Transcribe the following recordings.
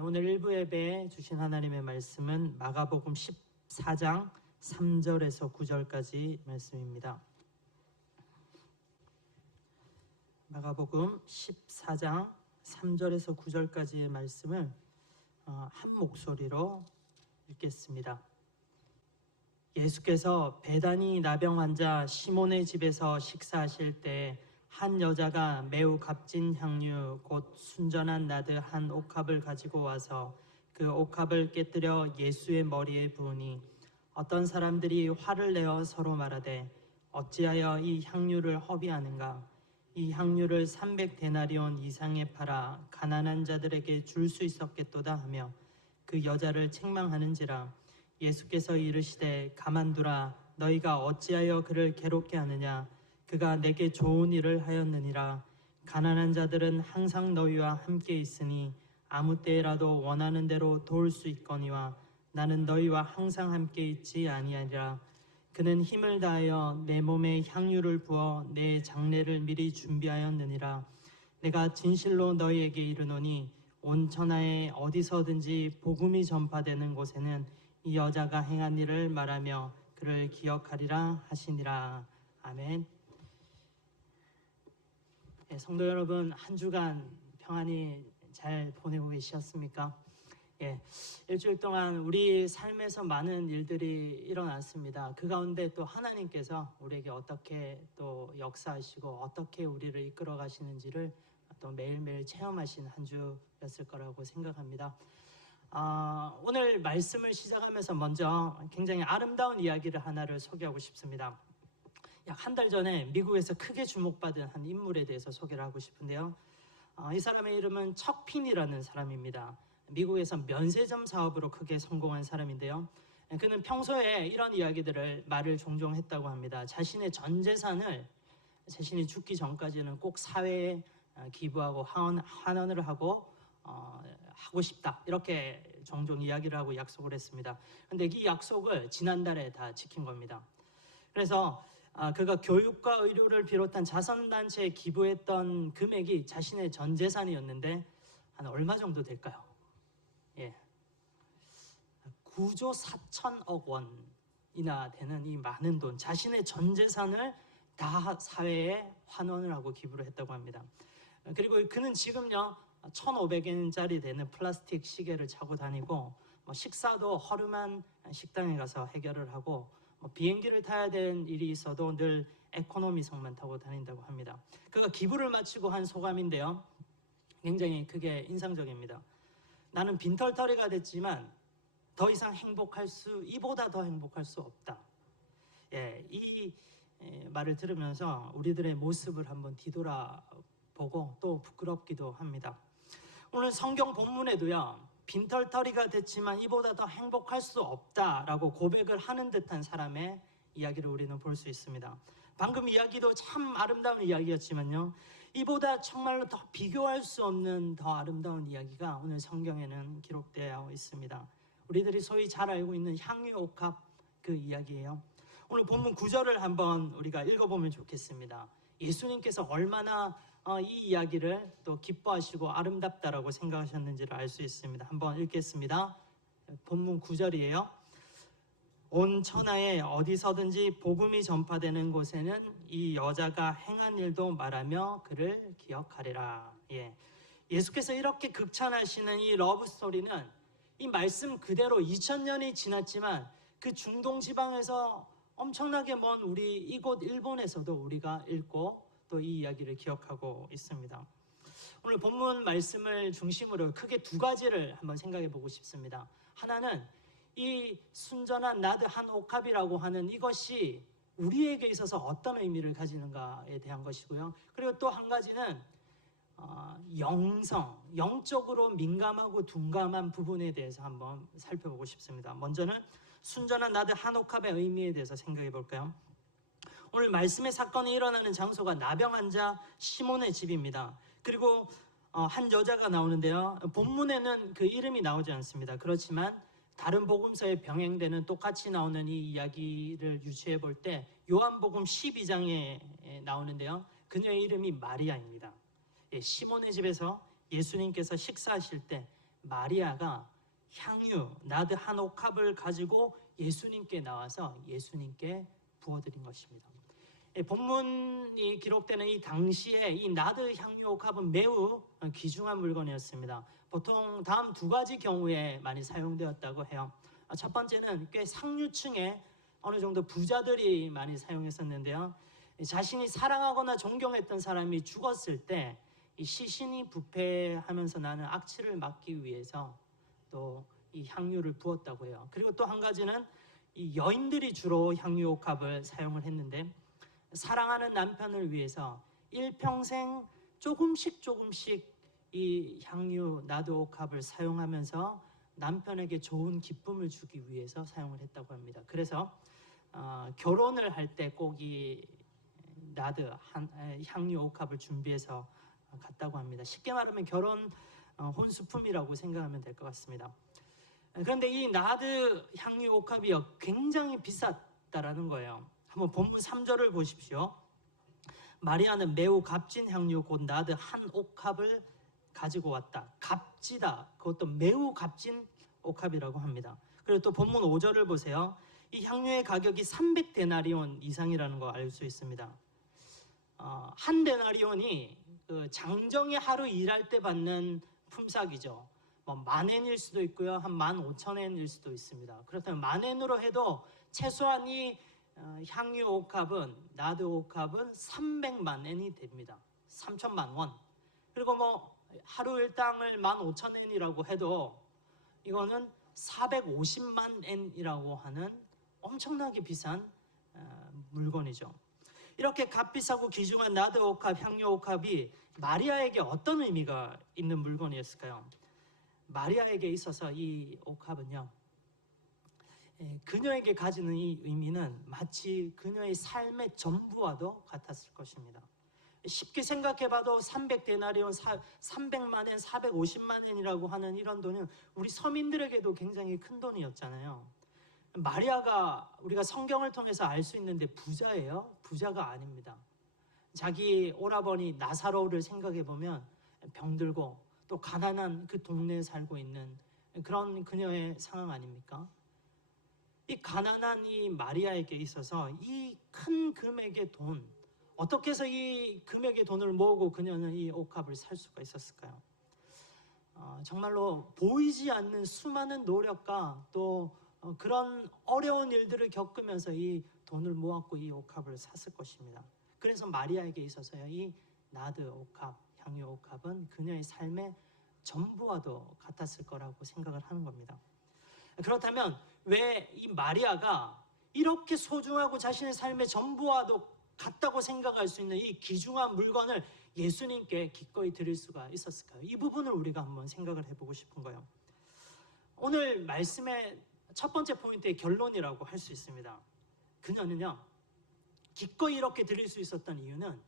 오늘 일부 예배에 주신 하나님의 말씀은 마가복음 14장 3절에서 9절까지 말씀입니다. 마가복음 14장 3절에서 9절까지의 말씀을 한 목소리로 읽겠습니다. 예수께서 베다니 나병 환자 시몬의 집에서 식사하실 때 한 여자가 매우 값진 향유 곧 순전한 나드 한 옥합을 가지고 와서 그 옥합을 깨뜨려 예수의 머리에 부으니 어떤 사람들이 화를 내어 서로 말하되 어찌하여 이 향유를 허비하는가? 이 향유를 300데나리온 이상에 팔아 가난한 자들에게 줄 수 있었겠도다 하며 그 여자를 책망하는지라. 예수께서 이르시되 가만두라. 너희가 어찌하여 그를 괴롭게 하느냐? 그가 내게 좋은 일을 하였느니라. 가난한 자들은 항상 너희와 함께 있으니 아무 때라도 원하는 대로 도울 수 있거니와 나는 너희와 항상 함께 있지 아니하리라. 그는 힘을 다하여 내 몸에 향유를 부어 내 장례를 미리 준비하였느니라. 내가 진실로 너희에게 이르노니 온 천하에 어디서든지 복음이 전파되는 곳에는 이 여자가 행한 일을 말하며 그를 기억하리라 하시니라. 아멘. 성도 여러분, 한 주간 평안히 잘 보내고 계셨습니까? 일주일 동안 우리 삶에서 많은 일들이 일어났습니다. 그 가운데 또 하나님께서 우리에게 어떻게 또 역사하시고 어떻게 우리를 이끌어 가시는지를 또 매일매일 체험하신 한 주였을 거라고 생각합니다. 오늘 말씀을 시작하면서 먼저 굉장히 아름다운 이야기를 하나를 소개하고 싶습니다. 약 한 달 전에 미국에서 크게 주목받은 한 인물에 대해서 소개를 하고 싶은데요. 이 사람의 이름은 척핀이라는 사람입니다. 미국에서 면세점 사업으로 크게 성공한 사람인데요. 그는 평소에 이런 말을 종종 했다고 합니다. 자신의 전 재산을 자신이 죽기 전까지는 꼭 사회에 기부하고 환원을 하고 싶다, 이렇게 종종 이야기를 하고 약속을 했습니다. 그런데 이 약속을 지난달에 다 지킨 겁니다. 그래서 그가 교육과 의료를 비롯한 자선단체에 기부했던 금액이 자신의 전 재산이었는데 한 얼마 정도 될까요? 9조 4천억 원이나 되는 이 많은 돈, 자신의 전 재산을 다 사회에 환원을 하고 기부를 했다고 합니다. 그리고 그는 지금요 1,500엔짜리 되는 플라스틱 시계를 차고 다니고 식사도 허름한 식당에 가서 해결을 하고 비행기를 타야 되는 일이 있어도 늘 에코노미석만 타고 다닌다고 합니다. 그가 기부를 마치고 한 소감인데요, 굉장히 그게 인상적입니다. 나는 빈털터리가 됐지만 더 이상 이보다 더 행복할 수 없다. 이 말을 들으면서 우리들의 모습을 한번 뒤돌아보고 또 부끄럽기도 합니다. 오늘 성경 본문에도요, 빈털터리가 됐지만 이보다 더 행복할 수 없다라고 고백을 하는 듯한 사람의 이야기를 우리는 볼 수 있습니다. 방금 이야기도 참 아름다운 이야기였지만요, 이보다 정말로 더 비교할 수 없는 더 아름다운 이야기가 오늘 성경에는 기록되어 있습니다. 우리들이 소위 잘 알고 있는 향유옥합 그 이야기예요. 오늘 본문 9절을 한번 우리가 읽어보면 좋겠습니다. 예수님께서 얼마나 이 이야기를 또 기뻐하시고 아름답다라고 생각하셨는지를 알 수 있습니다. 한번 읽겠습니다. 본문 9절이에요. 온 천하에 어디서든지 복음이 전파되는 곳에는 이 여자가 행한 일도 말하며 그를 기억하리라. 예수께서 이렇게 극찬하시는 이 러브 스토리는 이 말씀 그대로 2000년이 지났지만 그 중동 지방에서 엄청나게 먼 우리 이곳 일본에서도 우리가 읽고 또 이 이야기를 기억하고 있습니다. 오늘 본문 말씀을 중심으로 크게 두 가지를 한번 생각해 보고 싶습니다. 하나는 이 순전한 나드 한 옥합이라고 하는 이것이 우리에게 있어서 어떤 의미를 가지는가에 대한 것이고요. 그리고 또 한 가지는 영적으로 민감하고 둔감한 부분에 대해서 한번 살펴보고 싶습니다. 먼저는 순전한 나드 한 옥합의 의미에 대해서 생각해 볼까요? 오늘 말씀의 사건이 일어나는 장소가 나병 환자 시몬의 집입니다. 그리고 한 여자가 나오는데요, 본문에는 그 이름이 나오지 않습니다. 그렇지만 다른 복음서에 병행되는 똑같이 나오는 이 이야기를 유추해 볼 때 요한복음 12장에 나오는데요, 그녀의 이름이 마리아입니다. 시몬의 집에서 예수님께서 식사하실 때 마리아가 향유, 나드 한 옥합을 가지고 예수님께 나와서 예수님께 부어드린 것입니다. 본문이 기록되는 이 당시에 이 나드 향유 옥합은 매우 귀중한 물건이었습니다. 보통 다음 두 가지 경우에 많이 사용되었다고 해요. 첫 번째는 꽤 상류층의 어느 정도 부자들이 많이 사용했었는데요. 자신이 사랑하거나 존경했던 사람이 죽었을 때 이 시신이 부패하면서 나는 악취를 막기 위해서 또 이 향유를 부었다고 해요. 그리고 또 한 가지는 이 여인들이 주로 향유 옥합을 사용을 했는데, 사랑하는 남편을 위해서 일평생 조금씩 이 향유 나드 옥합을 사용하면서 남편에게 좋은 기쁨을 주기 위해서 사용을 했다고 합니다. 그래서 결혼을 할 때 꼭 이 나드 향유 옥합을 준비해서 갔다고 합니다. 쉽게 말하면 결혼 혼수품이라고 생각하면 될 것 같습니다. 그런데 이 나드 향유 옥합이 굉장히 비쌌다라는 거예요. 한번 본문 3절을 보십시오. 마리아는 매우 값진 향유 곧 나드 한 옥합을 가지고 왔다. 값지다. 그것도 매우 값진 옥합이라고 합니다. 그리고 또 본문 5절을 보세요. 이 향유의 가격이 300데나리온 이상이라는 거 알 수 있습니다. 한 데나리온이 그 장정의 하루 일할 때 받는 품삯이죠. 뭐 만엔일 수도 있고요, 한 15,000엔일 수도 있습니다. 그렇다면 만엔으로 해도 최소한 이 향유 옥합은, 나드 옥합은 300만 엔이 됩니다. 3천만 원. 그리고 뭐 하루 일당을 15,000엔이라고 해도 이거는 450만 엔이라고 하는 엄청나게 비싼 물건이죠. 이렇게 값비싸고 귀중한 나드 옥합, 향유 옥합이 마리아에게 어떤 의미가 있는 물건이었을까요? 마리아에게 있어서 이 옥합은요, 그녀에게 가지는 이 의미는 마치 그녀의 삶의 전부와도 같았을 것입니다. 쉽게 생각해봐도 300데나리온, 300만 엔, 450만 엔이라고 하는 이런 돈은 우리 서민들에게도 굉장히 큰 돈이었잖아요. 마리아가 우리가 성경을 통해서 알 수 있는데 부자예요? 부자가 아닙니다. 자기 오라버니 나사로를 생각해보면 병들고 또 가난한 그 동네에 살고 있는 그런 그녀의 상황 아닙니까? 이 가난한 이 마리아에게 있어서 이 큰 금액의 돈, 어떻게 해서 이 금액의 돈을 모으고 그녀는 이 옥합을 살 수가 있었을까요? 정말로 보이지 않는 수많은 노력과 또 그런 어려운 일들을 겪으면서 이 돈을 모았고 이 옥합을 샀을 것입니다. 그래서 마리아에게 있어서요, 이 나드 옥합, 향유 옥합은 그녀의 삶의 전부와도 같았을 거라고 생각을 하는 겁니다. 그렇다면 왜 이 마리아가 이렇게 소중하고 자신의 삶의 전부와도 같다고 생각할 수 있는 이 귀중한 물건을 예수님께 기꺼이 드릴 수가 있었을까요? 이 부분을 우리가 한번 생각을 해보고 싶은 거예요. 오늘 말씀의 첫 번째 포인트의 결론이라고 할 수 있습니다. 그녀는요, 기꺼이 이렇게 드릴 수 있었던 이유는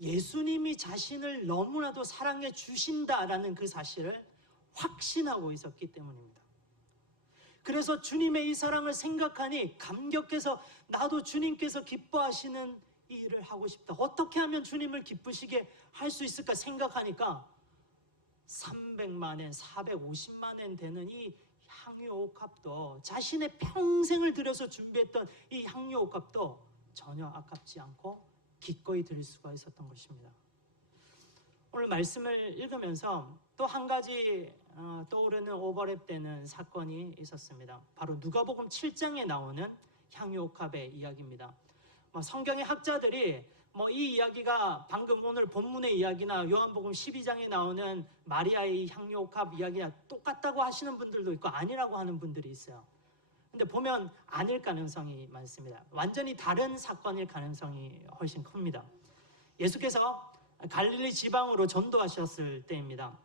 예수님이 자신을 너무나도 사랑해 주신다라는 그 사실을 확신하고 있었기 때문입니다. 그래서 주님의 이 사랑을 생각하니 감격해서 나도 주님께서 기뻐하시는 이 일을 하고 싶다. 어떻게 하면 주님을 기쁘시게 할 수 있을까 생각하니까 300만 엔, 450만 엔 되는 이 향유 옥합도, 자신의 평생을 들여서 준비했던 이 향유 옥합도 전혀 아깝지 않고 기꺼이 드릴 수가 있었던 것입니다. 오늘 말씀을 읽으면서 또 한 가지 떠오르는 오버랩되는 사건이 있었습니다. 바로 누가복음 7장에 나오는 향유 옥합의 이야기입니다. 성경의 학자들이 이 이야기가 방금 오늘 본문의 이야기나 요한복음 12장에 나오는 마리아의 향유 옥합 이야기가 똑같다고 하시는 분들도 있고 아니라고 하는 분들이 있어요. 근데 보면 아닐 가능성이 많습니다. 완전히 다른 사건일 가능성이 훨씬 큽니다. 예수께서 갈릴리 지방으로 전도하셨을 때입니다.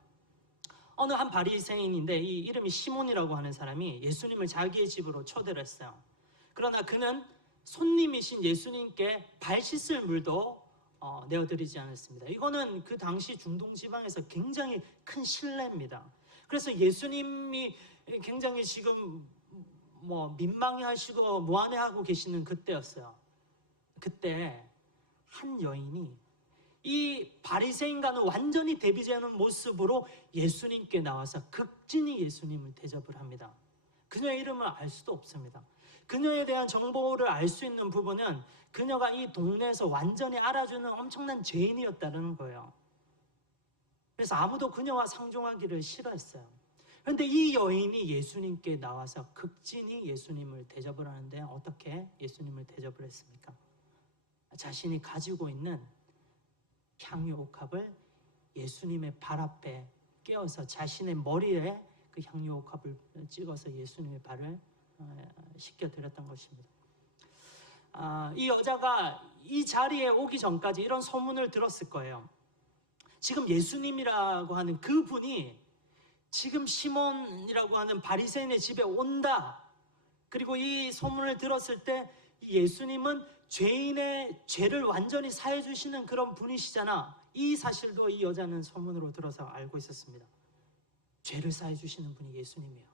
어느 한 바리새인인데 이 이름이 시몬이라고 하는 사람이 예수님을 자기의 집으로 초대를 했어요. 그러나 그는 손님이신 예수님께 발 씻을 물도 내어드리지 않았습니다. 이거는 그 당시 중동 지방에서 굉장히 큰 신뢰입니다. 그래서 예수님이 굉장히 지금 민망해하시고 무안해하고 계시는 그때였어요. 그때 한 여인이 이 바리새인과는 완전히 대비되는 모습으로 예수님께 나와서 극진히 예수님을 대접을 합니다. 그녀의 이름을 알 수도 없습니다. 그녀에 대한 정보를 알 수 있는 부분은 그녀가 이 동네에서 완전히 알아주는 엄청난 죄인이었다는 거예요. 그래서 아무도 그녀와 상종하기를 싫어했어요. 그런데 이 여인이 예수님께 나와서 극진히 예수님을 대접을 하는데 어떻게 예수님을 대접을 했습니까? 자신이 가지고 있는 향유 옥합을 예수님의 발 앞에 깨어서 자신의 머리에 그 향유 옥합을 찍어서 예수님의 발을 씻겨드렸던 것입니다. 이 여자가 이 자리에 오기 전까지 이런 소문을 들었을 거예요. 지금 예수님이라고 하는 그분이 지금 시몬이라고 하는 바리새인의 집에 온다. 그리고 이 소문을 들었을 때 예수님은 죄인의 죄를 완전히 사해 주시는 그런 분이시잖아. 이 사실도 이 여자는 소문으로 들어서 알고 있었습니다. 죄를 사해 주시는 분이 예수님이에요.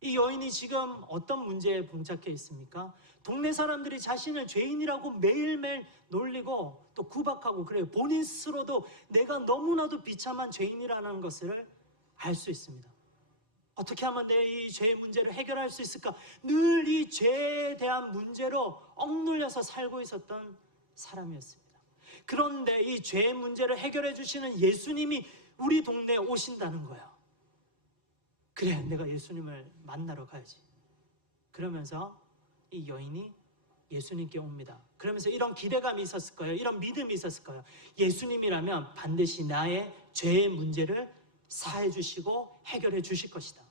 이 여인이 지금 어떤 문제에 봉착해 있습니까? 동네 사람들이 자신을 죄인이라고 매일매일 놀리고 또 구박하고 그래요. 본인 스스로도 내가 너무나도 비참한 죄인이라는 것을 알 수 있습니다. 어떻게 하면 내 이 죄의 문제를 해결할 수 있을까? 늘 이 죄에 대한 문제로 억눌려서 살고 있었던 사람이었습니다. 그런데 이 죄의 문제를 해결해 주시는 예수님이 우리 동네에 오신다는 거예요. 그래, 내가 예수님을 만나러 가야지. 그러면서 이 여인이 예수님께 옵니다. 그러면서 이런 기대감이 있었을 거예요. 이런 믿음이 있었을 거예요. 예수님이라면 반드시 나의 죄의 문제를 사해 주시고 해결해 주실 것이다.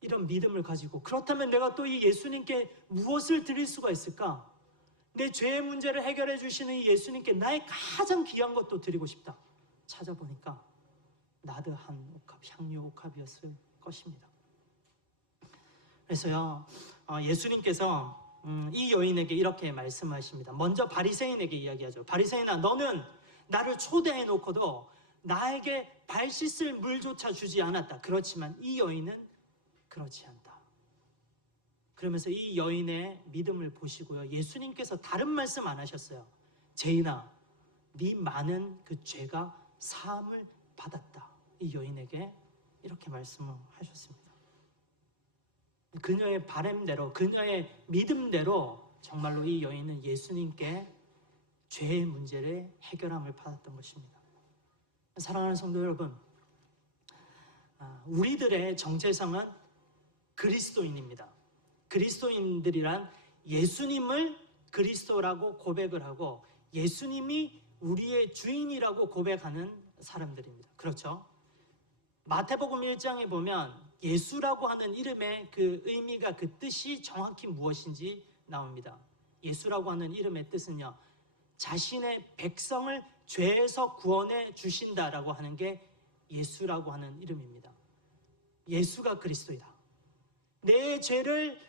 이런 믿음을 가지고, 그렇다면 내가 또 이 예수님께 무엇을 드릴 수가 있을까? 내 죄의 문제를 해결해 주시는 이 예수님께 나의 가장 귀한 것도 드리고 싶다. 찾아보니까 나드한 옥합, 향유 옥합이었을 것입니다. 그래서요, 예수님께서 이 여인에게 이렇게 말씀하십니다. 먼저 바리새인에게 이야기하죠. 바리새인아, 너는 나를 초대해 놓고도 나에게 발 씻을 물조차 주지 않았다. 그렇지만 이 여인은 그렇지 않다. 그러면서 이 여인의 믿음을 보시고요, 예수님께서 다른 말씀 안 하셨어요. 죄인아, 네 많은 그 죄가 사함을 받았다. 이 여인에게 이렇게 말씀을 하셨습니다. 그녀의 바람대로, 그녀의 믿음대로 정말로 이 여인은 예수님께 죄의 문제를 해결함을 받았던 것입니다. 사랑하는 성도 여러분, 우리들의 정체성은 그리스도인입니다. 그리스도인들이란 예수님을 그리스도라고 고백을 하고 예수님이 우리의 주인이라고 고백하는 사람들입니다. 그렇죠? 마태복음 1장에 보면 예수라고 하는 이름의 그 의미가, 그 뜻이 정확히 무엇인지 나옵니다. 예수라고 하는 이름의 뜻은요, 자신의 백성을 죄에서 구원해 주신다라고 하는 게 예수라고 하는 이름입니다. 예수가 그리스도이다. 내 죄를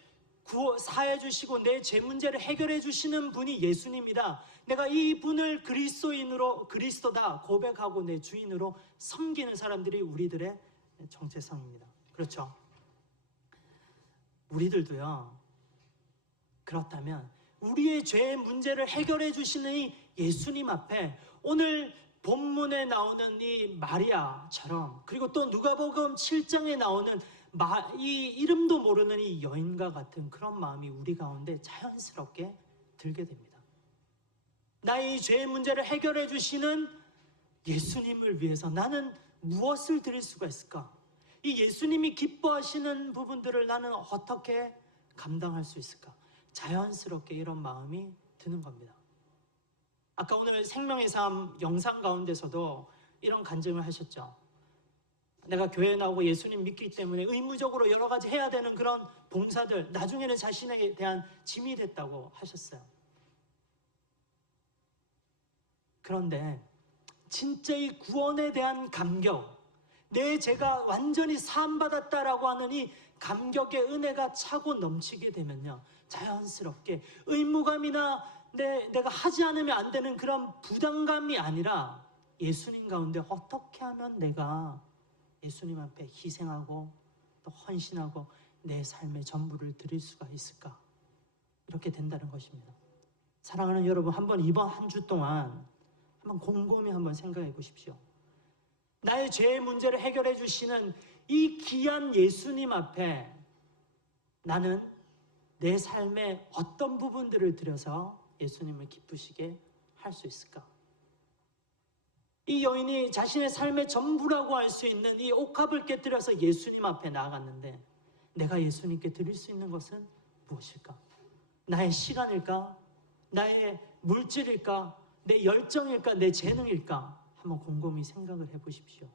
사해 주시고 내 죄 문제를 해결해 주시는 분이 예수님이다. 내가 이 분을 그리스도인으로, 그리스도다 고백하고 내 주인으로 섬기는 사람들이 우리들의 정체성입니다. 그렇죠? 우리들도요, 그렇다면 우리의 죄의 문제를 해결해 주시는 이 예수님 앞에 오늘 본문에 나오는 이 마리아처럼, 그리고 또 누가복음 7장에 나오는 이 이름도 모르는 이 여인과 같은 그런 마음이 우리 가운데 자연스럽게 들게 됩니다. 나의 죄의 문제를 해결해 주시는 예수님을 위해서 나는 무엇을 드릴 수가 있을까? 이 예수님이 기뻐하시는 부분들을 나는 어떻게 감당할 수 있을까? 자연스럽게 이런 마음이 드는 겁니다. 아까 오늘 생명의 삶 영상 가운데서도 이런 간증을 하셨죠. 내가 교회에 나오고 예수님 믿기 때문에 의무적으로 여러 가지 해야 되는 그런 봉사들, 나중에는 자신에 대한 짐이 됐다고 하셨어요. 그런데 진짜 이 구원에 대한 감격, 내 죄가 완전히 사함받았다라고 하는 이 감격의 은혜가 차고 넘치게 되면요, 자연스럽게 의무감이나 내가 하지 않으면 안 되는 그런 부담감이 아니라 예수님 가운데 어떻게 하면 내가 예수님 앞에 희생하고 또 헌신하고 내 삶의 전부를 드릴 수가 있을까? 이렇게 된다는 것입니다. 사랑하는 여러분, 한번 이번 한 주 동안 한번 곰곰이 한번 생각해 보십시오. 나의 죄의 문제를 해결해 주시는 이 귀한 예수님 앞에 나는 내 삶의 어떤 부분들을 들여서 예수님을 기쁘시게 할 수 있을까? 이 여인이 자신의 삶의 전부라고 할 수 있는 이 옥합을 깨뜨려서 예수님 앞에 나아갔는데, 내가 예수님께 드릴 수 있는 것은 무엇일까? 나의 시간일까? 나의 물질일까? 내 열정일까? 내 재능일까? 한번 곰곰이 생각을 해보십시오.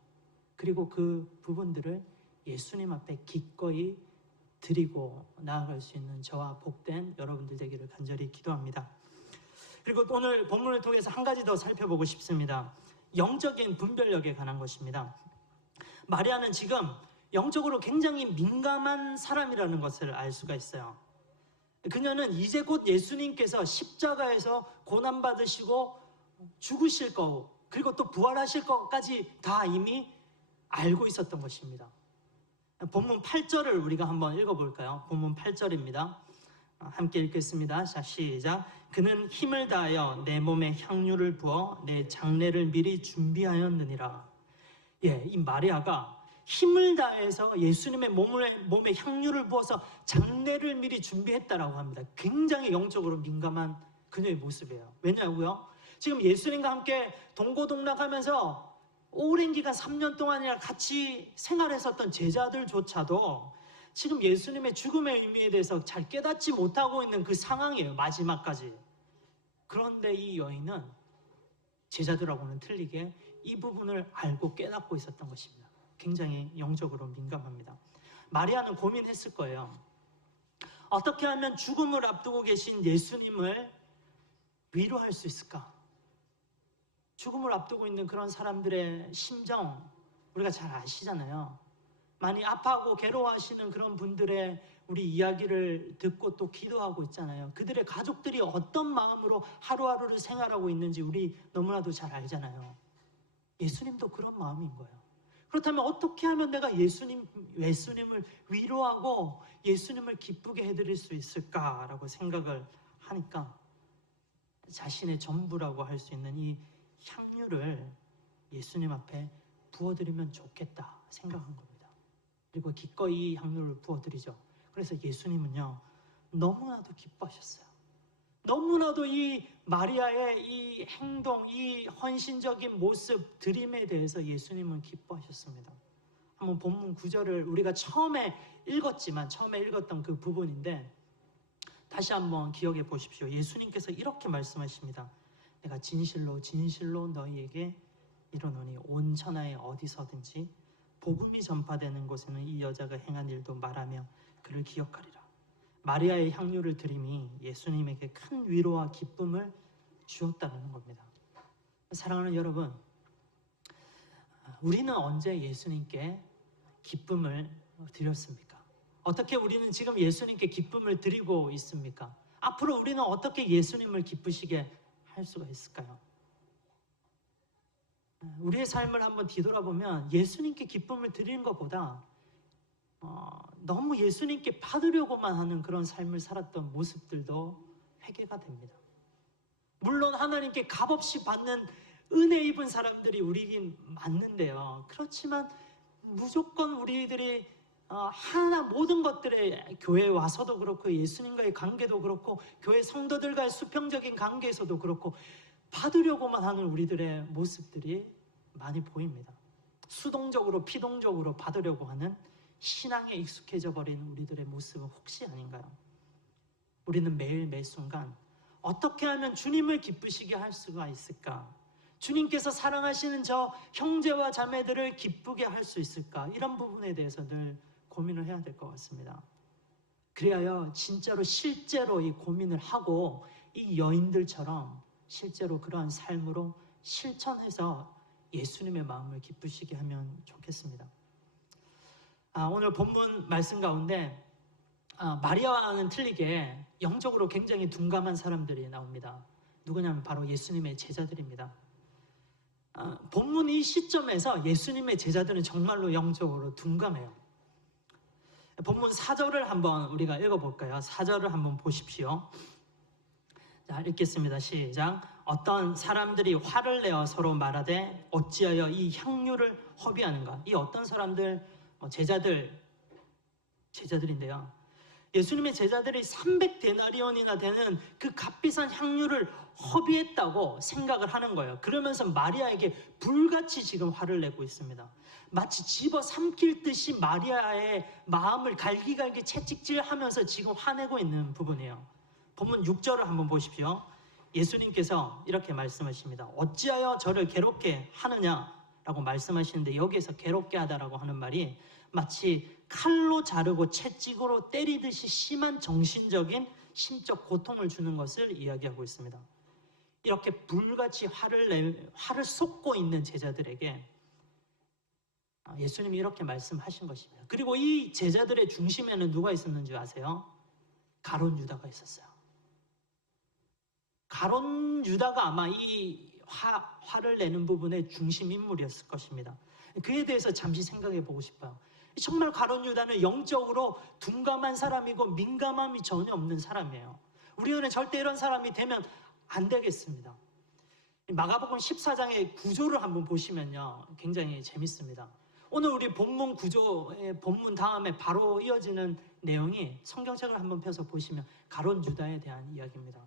그리고 그 부분들을 예수님 앞에 기꺼이 드리고 나아갈 수 있는 저와 복된 여러분들 되기를 간절히 기도합니다. 그리고 오늘 본문을 통해서 한 가지 더 살펴보고 싶습니다. 영적인 분별력에 관한 것입니다. 마리아는 지금 영적으로 굉장히 민감한 사람이라는 것을 알 수가 있어요. 그녀는 이제 곧 예수님께서 십자가에서 고난받으시고 죽으실 거, 그리고 또 부활하실 것까지 다 이미 알고 있었던 것입니다. 본문 8절을 우리가 한번 읽어볼까요? 본문 8절입니다. 함께 읽겠습니다. 자, 시작. 그는 힘을 다하여 내 몸에 향유를 부어 내 장례를 미리 준비하였느니라. 이 마리아가 힘을 다해서 예수님의 몸에 향유를 부어서 장례를 미리 준비했다라고 합니다. 굉장히 영적으로 민감한 그녀의 모습이에요. 왜냐고요? 지금 예수님과 함께 동고동락하면서 오랜 기간 3년 동안이나 같이 생활했었던 제자들조차도 지금 예수님의 죽음의 의미에 대해서 잘 깨닫지 못하고 있는 그 상황이에요. 마지막까지. 그런데 이 여인은 제자들하고는 틀리게 이 부분을 알고 깨닫고 있었던 것입니다. 굉장히 영적으로 민감합니다. 마리아는 고민했을 거예요. 어떻게 하면 죽음을 앞두고 계신 예수님을 위로할 수 있을까? 죽음을 앞두고 있는 그런 사람들의 심정 우리가 잘 아시잖아요. 많이 아파하고 괴로워하시는 그런 분들의 우리 이야기를 듣고 또 기도하고 있잖아요. 그들의 가족들이 어떤 마음으로 하루하루를 생활하고 있는지 우리 너무나도 잘 알잖아요. 예수님도 그런 마음인 거예요. 그렇다면 어떻게 하면 내가 예수님을 위로하고 예수님을 기쁘게 해드릴 수 있을까라고 생각을 하니까 자신의 전부라고 할 수 있는 이 향유를 예수님 앞에 부어드리면 좋겠다 생각한 겁니다. 그리고 기꺼이 이 향유를 부어드리죠. 그래서 예수님은요 너무나도 기뻐하셨어요. 너무나도 이 마리아의 이 행동, 이 헌신적인 모습, 드림에 대해서 예수님은 기뻐하셨습니다. 한번 본문 9절을 우리가 처음에 읽었던 그 부분인데 다시 한번 기억해 보십시오. 예수님께서 이렇게 말씀하십니다. 내가 진실로 진실로 너희에게 이르노니 온 천하에 어디서든지 복음이 전파되는 곳에는 이 여자가 행한 일도 말하며 그를 기억하리라. 마리아의 향유를 드림이 예수님에게 큰 위로와 기쁨을 주었다는 겁니다. 사랑하는 여러분, 우리는 언제 예수님께 기쁨을 드렸습니까? 어떻게 우리는 지금 예수님께 기쁨을 드리고 있습니까? 앞으로 우리는 어떻게 예수님을 기쁘시게 할 수가 있을까요? 우리의 삶을 한번 뒤돌아보면 예수님께 기쁨을 드리는 것보다 너무 예수님께 받으려고만 하는 그런 삶을 살았던 모습들도 회개가 됩니다. 물론 하나님께 값없이 받는 은혜 입은 사람들이 우리긴 맞는데요. 그렇지만 무조건 우리들이 하나 모든 것들에 교회에 와서도 그렇고 예수님과의 관계도 그렇고 교회 성도들과의 수평적인 관계에서도 그렇고 받으려고만 하는 우리들의 모습들이 많이 보입니다. 수동적으로 피동적으로 받으려고 하는 신앙에 익숙해져 버린 우리들의 모습은 혹시 아닌가요? 우리는 매일 매 순간 어떻게 하면 주님을 기쁘시게 할 수가 있을까? 주님께서 사랑하시는 저 형제와 자매들을 기쁘게 할 수 있을까? 이런 부분에 대해서 늘 고민을 해야 될 것 같습니다. 그래야 진짜로 실제로 이 고민을 하고 이 여인들처럼 실제로 그러한 삶으로 실천해서 예수님의 마음을 기쁘시게 하면 좋겠습니다. 오늘 본문 말씀 가운데 마리아와는 틀리게 영적으로 굉장히 둔감한 사람들이 나옵니다. 누구냐면 바로 예수님의 제자들입니다. 본문 이 시점에서 예수님의 제자들은 정말로 영적으로 둔감해요. 본문 4절을 한번 우리가 읽어볼까요? 4절을 한번 보십시오. 자, 읽겠습니다. 시작. 어떤 사람들이 화를 내어 서로 말하되 어찌하여 이 향유를 허비하는가. 이 어떤 사람들, 제자들인데요. 예수님의 제자들이 300데나리온이나 되는 그 값비싼 향유를 허비했다고 생각을 하는 거예요. 그러면서 마리아에게 불같이 지금 화를 내고 있습니다. 마치 집어 삼킬 듯이 마리아의 마음을 갈기갈기 채찍질하면서 지금 화내고 있는 부분이에요. 본문 6절을 한번 보십시오. 예수님께서 이렇게 말씀하십니다. 어찌하여 저를 괴롭게 하느냐라고 말씀하시는데, 여기에서 괴롭게 하다라고 하는 말이 마치 칼로 자르고 채찍으로 때리듯이 심한 정신적인 심적 고통을 주는 것을 이야기하고 있습니다. 이렇게 불같이 화를 쏟고 있는 제자들에게 예수님이 이렇게 말씀하신 것입니다. 그리고 이 제자들의 중심에는 누가 있었는지 아세요? 가룟 유다가 있었어요. 가룟 유다가 아마 이 화를 내는 부분의 중심 인물이었을 것입니다. 그에 대해서 잠시 생각해 보고 싶어요. 정말 가룟 유다는 영적으로 둔감한 사람이고 민감함이 전혀 없는 사람이에요. 우리는 절대 이런 사람이 되면 안 되겠습니다. 마가복음 14장의 구조를 한번 보시면요, 굉장히 재밌습니다. 오늘 우리 본문 구조의 본문 다음에 바로 이어지는 내용이 성경책을 한번 펴서 보시면 가룟 유다에 대한 이야기입니다.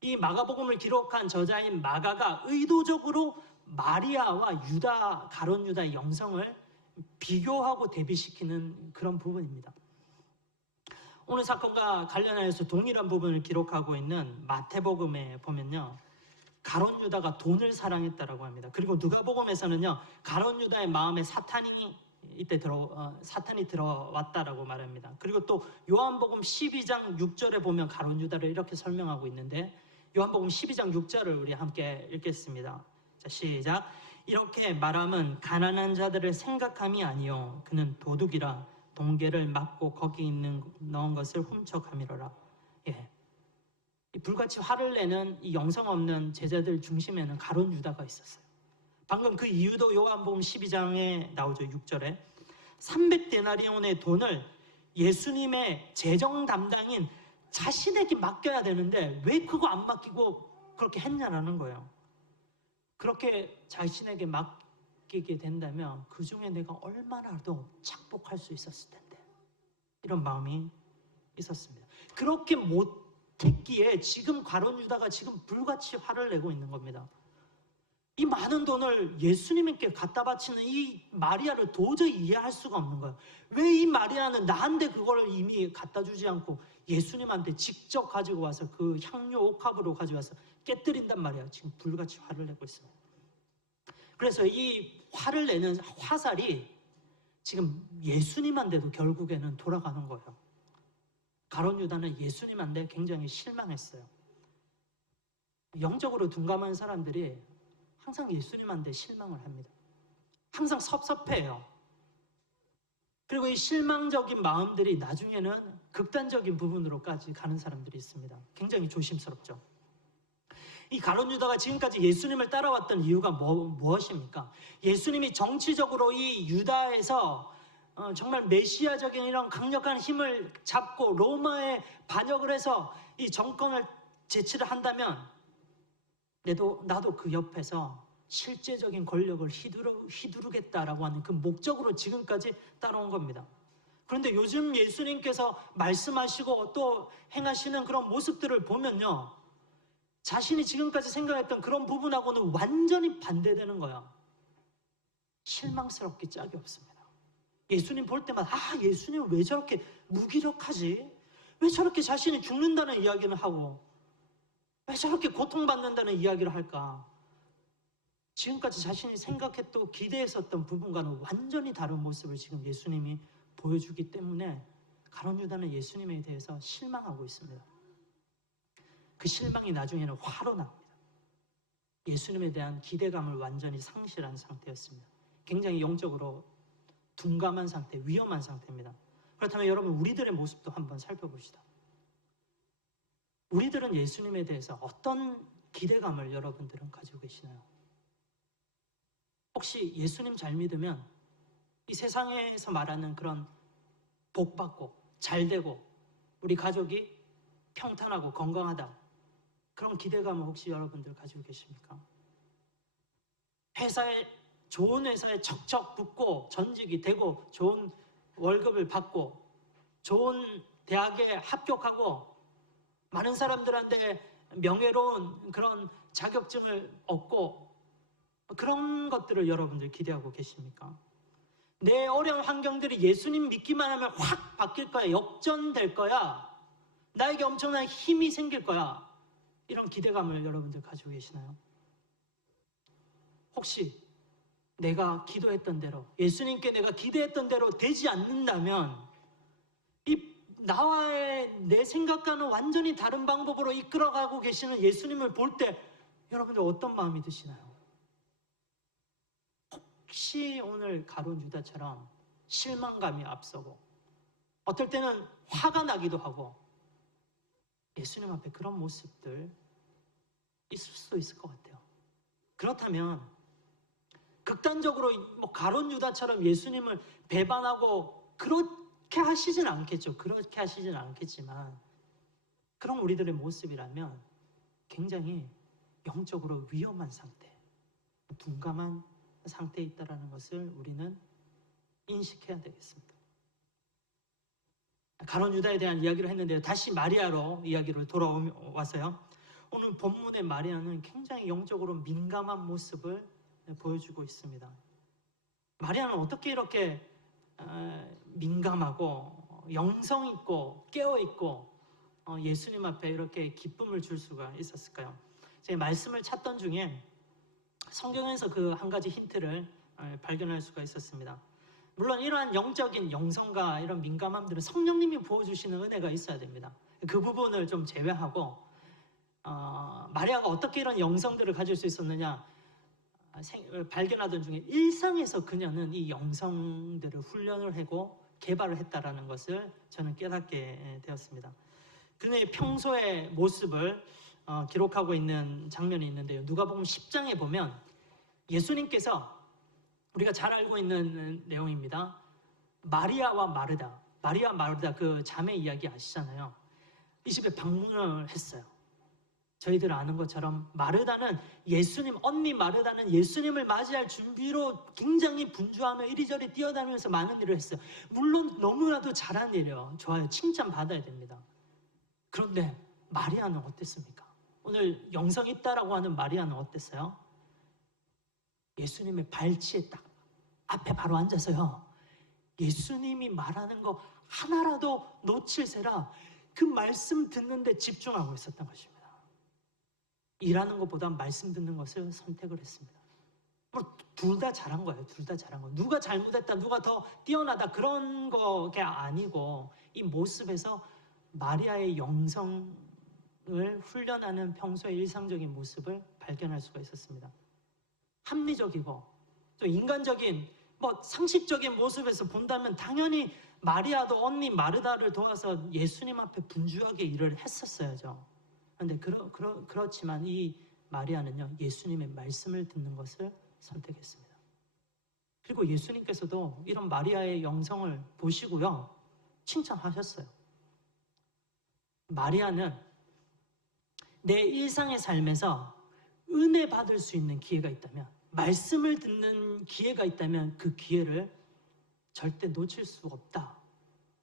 이 마가복음을 기록한 저자인 마가가 의도적으로 마리아와 가룟 유다의 영성을 비교하고 대비시키는 그런 부분입니다. 오늘 사건과 관련해서 동일한 부분을 기록하고 있는 마태복음에 보면요, 가룟 유다가 돈을 사랑했다라고 합니다. 그리고 누가복음에서는요, 가룟 유다의 마음에 사탄이 들어왔다라고 말합니다. 그리고 또 요한복음 12장 6절에 보면 가룟 유다를 이렇게 설명하고 있는데, 요한복음 12장 6절을 우리 함께 읽겠습니다. 자, 시작. 이렇게 말함은 가난한 자들을 생각함이 아니요 그는 도둑이라 동계를 막고 거기 넣은 것을 훔쳐가미러라. 이 불같이 화를 내는 이 영성 없는 제자들 중심에는 가룟 유다가 있었어요. 방금 그 이유도 요한복음 12장에 나오죠. 6절에 300데나리온의 돈을 예수님의 재정 담당인 자신에게 맡겨야 되는데 왜 그거 안 맡기고 그렇게 했냐라는 거예요. 그렇게 자신에게 맡기게 된다면 그 중에 내가 얼마나 더 착복할 수 있었을 텐데, 이런 마음이 있었습니다. 그렇게 못했기에 지금 가룟 유다가 지금 불같이 화를 내고 있는 겁니다. 이 많은 돈을 예수님께 갖다 바치는 이 마리아를 도저히 이해할 수가 없는 거예요. 왜 이 마리아는 나한테 그걸 이미 갖다 주지 않고 예수님한테 직접 가지고 와서 그 향유 옥합으로 가져와서 깨뜨린단 말이에요. 지금 불같이 화를 내고 있습니다. 그래서 이 화를 내는 화살이 지금 예수님한테도 결국에는 돌아가는 거예요. 가룟 유다는 예수님한테 굉장히 실망했어요. 영적으로 둔감한 사람들이 항상 예수님한테 실망을 합니다. 항상 섭섭해요. 그리고 이 실망적인 마음들이 나중에는 극단적인 부분으로까지 가는 사람들이 있습니다. 굉장히 조심스럽죠. 이 가룟 유다가 지금까지 예수님을 따라왔던 이유가 무엇입니까? 예수님이 정치적으로 이 유다에서 정말 메시아적인 이런 강력한 힘을 잡고 로마에 반역을 해서 이 정권을 제치를 한다면 나도 그 옆에서 실제적인 권력을 휘두르겠다라고 하는 그 목적으로 지금까지 따라온 겁니다. 그런데 요즘 예수님께서 말씀하시고 또 행하시는 그런 모습들을 보면요, 자신이 지금까지 생각했던 그런 부분하고는 완전히 반대되는 거야. 실망스럽기 짝이 없습니다. 예수님 볼 때마다 예수님은 왜 저렇게 무기력하지? 왜 저렇게 자신이 죽는다는 이야기를 하고 왜 저렇게 고통받는다는 이야기를 할까? 지금까지 자신이 생각했고 기대했었던 부분과는 완전히 다른 모습을 지금 예수님이 보여주기 때문에 가룟 유다는 예수님에 대해서 실망하고 있습니다. 그 실망이 나중에는 화로 나옵니다. 예수님에 대한 기대감을 완전히 상실한 상태였습니다. 굉장히 영적으로 둔감한 상태, 위험한 상태입니다. 그렇다면 여러분, 우리들의 모습도 한번 살펴봅시다. 우리들은 예수님에 대해서 어떤 기대감을 여러분들은 가지고 계시나요? 혹시 예수님 잘 믿으면 이 세상에서 말하는 그런 복받고 잘되고 우리 가족이 평탄하고 건강하다, 그런 기대감을 혹시 여러분들 가지고 계십니까? 좋은 회사에 척척 붙고 전직이 되고 좋은 월급을 받고 좋은 대학에 합격하고 많은 사람들한테 명예로운 그런 자격증을 얻고 그런 것들을 여러분들 기대하고 계십니까? 내 어려운 환경들이 예수님 믿기만 하면 확 바뀔 거야. 역전될 거야. 나에게 엄청난 힘이 생길 거야. 이런 기대감을 여러분들 가지고 계시나요? 혹시 내가 기도했던 대로, 예수님께 내가 기대했던 대로 되지 않는다면 나와의 내 생각과는 완전히 다른 방법으로 이끌어가고 계시는 예수님을 볼 때 여러분들 어떤 마음이 드시나요? 혹시 오늘 가룟 유다처럼 실망감이 앞서고 어떨 때는 화가 나기도 하고 예수님 앞에 그런 모습들 있을 수도 있을 것 같아요. 그렇다면 극단적으로 가룟 유다처럼 예수님을 배반하고 그렇게 하시진 않겠죠. 그렇게 하시진 않겠지만 그런 우리들의 모습이라면 굉장히 영적으로 위험한 상태, 둔감한 상태에 있다는 것을 우리는 인식해야 되겠습니다. 가룟 유다에 대한 이야기를 했는데요. 다시 마리아로 이야기를 돌아와서요. 오늘 본문의 마리아는 굉장히 영적으로 민감한 모습을 보여주고 있습니다. 마리아는 어떻게 이렇게 민감하고 영성 있고 깨어 있고 예수님 앞에 이렇게 기쁨을 줄 수가 있었을까요? 제가 말씀을 찾던 중에 성경에서 그 한 가지 힌트를 발견할 수가 있었습니다. 물론 이러한 영적인 영성과 이런 민감함들은 성령님이 부어주시는 은혜가 있어야 됩니다. 그 부분을 좀 제외하고 마리아가 어떻게 이런 영성들을 가질 수 있었느냐 발견하던 중에 일상에서 그녀는 이 영성들을 훈련을 하고 개발을 했다라는 것을 저는 깨닫게 되었습니다. 그녀의 평소의 모습을 기록하고 있는 장면이 있는데요. 누가복음 10장에 보면 예수님께서 우리가 잘 알고 있는 내용입니다. 마리아와 마르다 그 자매 이야기 아시잖아요. 이 집에 방문을 했어요. 저희들 아는 것처럼 언니 마르다는 예수님을 맞이할 준비로 굉장히 분주하며 이리저리 뛰어다니면서 많은 일을 했어요. 물론 너무나도 잘한 일이에요. 좋아요. 칭찬받아야 됩니다. 그런데 마리아는 어땠습니까? 오늘 영성 있다라고 하는 마리아는 어땠어요? 예수님의 발치에 딱 앞에 바로 앉아서요. 예수님이 말하는 거 하나라도 놓칠세라 그 말씀 듣는데 집중하고 있었던 것입니다. 일하는 것보다 말씀 듣는 것을 선택을 했습니다. 둘 다 잘한 거예요. 둘 다 잘한 거. 누가 잘못했다, 누가 더 뛰어나다 그런 게 아니고 이 모습에서 마리아의 영성을 훈련하는 평소의 일상적인 모습을 발견할 수가 있었습니다. 합리적이고 또 인간적인 상식적인 모습에서 본다면 당연히 마리아도 언니 마르다를 도와서 예수님 앞에 분주하게 일을 했었어야죠. 그런데 그렇지만 이 마리아는요, 예수님의 말씀을 듣는 것을 선택했습니다. 그리고 예수님께서도 이런 마리아의 영성을 보시고요, 칭찬하셨어요. 마리아는 내 일상의 삶에서 은혜 받을 수 있는 기회가 있다면, 말씀을 듣는 기회가 있다면 그 기회를 절대 놓칠 수 없다.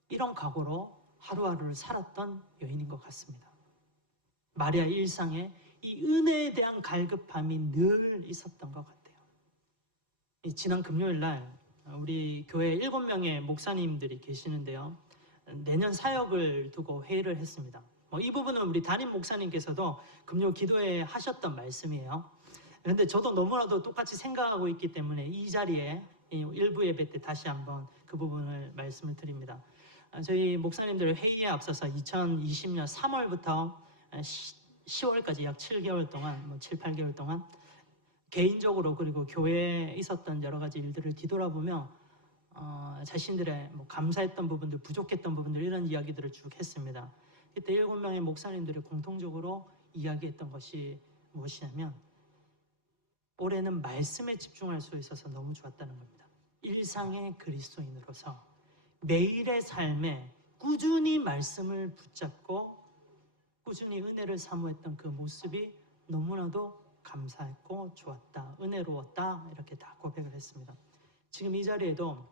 이런 각오로 하루하루를 살았던 여인인 것 같습니다. 마리아 일상에 이 은혜에 대한 갈급함이 늘 있었던 것 같아요. 지난 금요일 날 우리 교회에 7명의 목사님들이 계시는데요. 내년 사역을 두고 회의를 했습니다. 이 부분은 우리 담임 목사님께서도 금요 기도회 하셨던 말씀이에요. 그런데 저도 너무나도 똑같이 생각하고 있기 때문에 이 자리에 일부 예배 때 다시 한번 그 부분을 말씀을 드립니다. 저희 목사님들 회의에 앞서서 2020년 3월부터 10월까지 약 7개월 동안, 7, 8개월 동안 개인적으로 그리고 교회에 있었던 여러 가지 일들을 뒤돌아보며 자신들의 감사했던 부분들, 부족했던 부분들 이런 이야기들을 쭉 했습니다. 그때 7명의 목사님들이 공통적으로 이야기했던 것이 무엇이냐면 올해는 말씀에 집중할 수 있어서 너무 좋았다는 겁니다. 일상의 그리스도인으로서 매일의 삶에 꾸준히 말씀을 붙잡고 꾸준히 은혜를 사모했던 그 모습이 너무나도 감사했고 좋았다, 은혜로웠다, 이렇게 다 고백을 했습니다. 지금 이 자리에도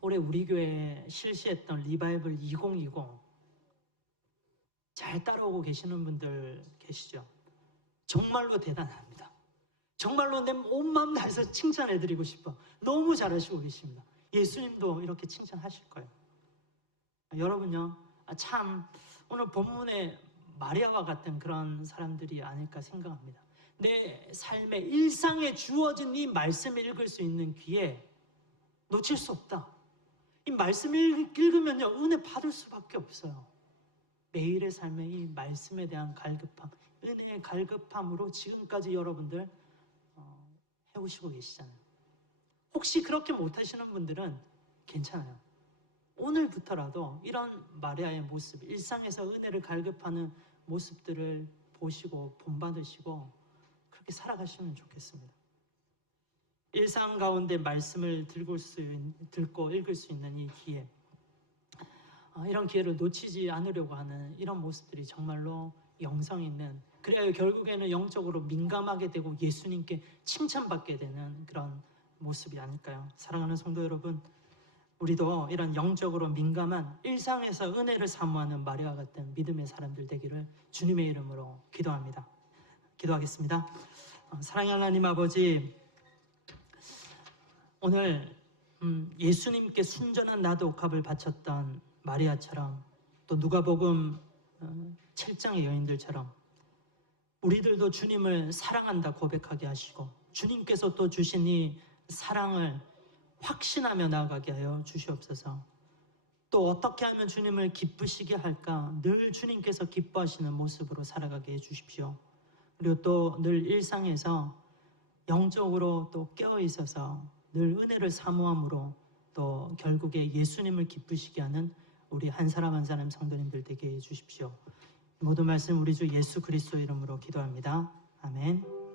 올해 우리 교회에 실시했던 리바이벌 2020 잘 따라오고 계시는 분들 계시죠? 정말로 대단합니다. 정말로 내 온 마음 다해서 칭찬해드리고 싶어. 너무 잘하시고 계십니다. 예수님도 이렇게 칭찬하실 거예요. 여러분요, 참 오늘 본문에 마리아와 같은 그런 사람들이 아닐까 생각합니다. 내 삶의 일상에 주어진 이 말씀을 읽을 수 있는 기회 놓칠 수 없다. 이 말씀을 읽으면요, 은혜 받을 수밖에 없어요. 매일의 삶에 이 말씀에 대한 갈급함, 은혜의 갈급함으로 지금까지 여러분들 해오시고 계시잖아요. 혹시 그렇게 못하시는 분들은 괜찮아요. 오늘부터라도 이런 마리아의 모습, 일상에서 은혜를 갈급하는 모습들을 보시고 본받으시고 그렇게 살아가시면 좋겠습니다. 일상 가운데 말씀을 듣고 읽을 수 있는 이 기회, 이런 기회를 놓치지 않으려고 하는 이런 모습들이 정말로 영성 있는, 그래야 결국에는 영적으로 민감하게 되고 예수님께 칭찬받게 되는 그런 모습이 아닐까요? 사랑하는 성도 여러분, 우리도 이런 영적으로 민감한 일상에서 은혜를 사모하는 마리아 같은 믿음의 사람들 되기를 주님의 이름으로 기도합니다. 기도하겠습니다. 사랑하는 하나님 아버지, 오늘 예수님께 순전한 나도옥합을 바쳤던 마리아처럼, 또 누가복음 7장의 여인들처럼 우리들도 주님을 사랑한다 고백하게 하시고, 주님께서 또 주신 이 사랑을 확신하며 나아가게 하여 주시옵소서. 또 어떻게 하면 주님을 기쁘시게 할까, 늘 주님께서 기뻐하시는 모습으로 살아가게 해주십시오. 그리고 또 늘 일상에서 영적으로 또 깨어있어서 늘 은혜를 사모함으로 또 결국에 예수님을 기쁘시게 하는 우리 한 사람 한 사람 성도님들 되게 해주십시오. 모든 말씀 우리 주 예수 그리스도 이름으로 기도합니다. 아멘.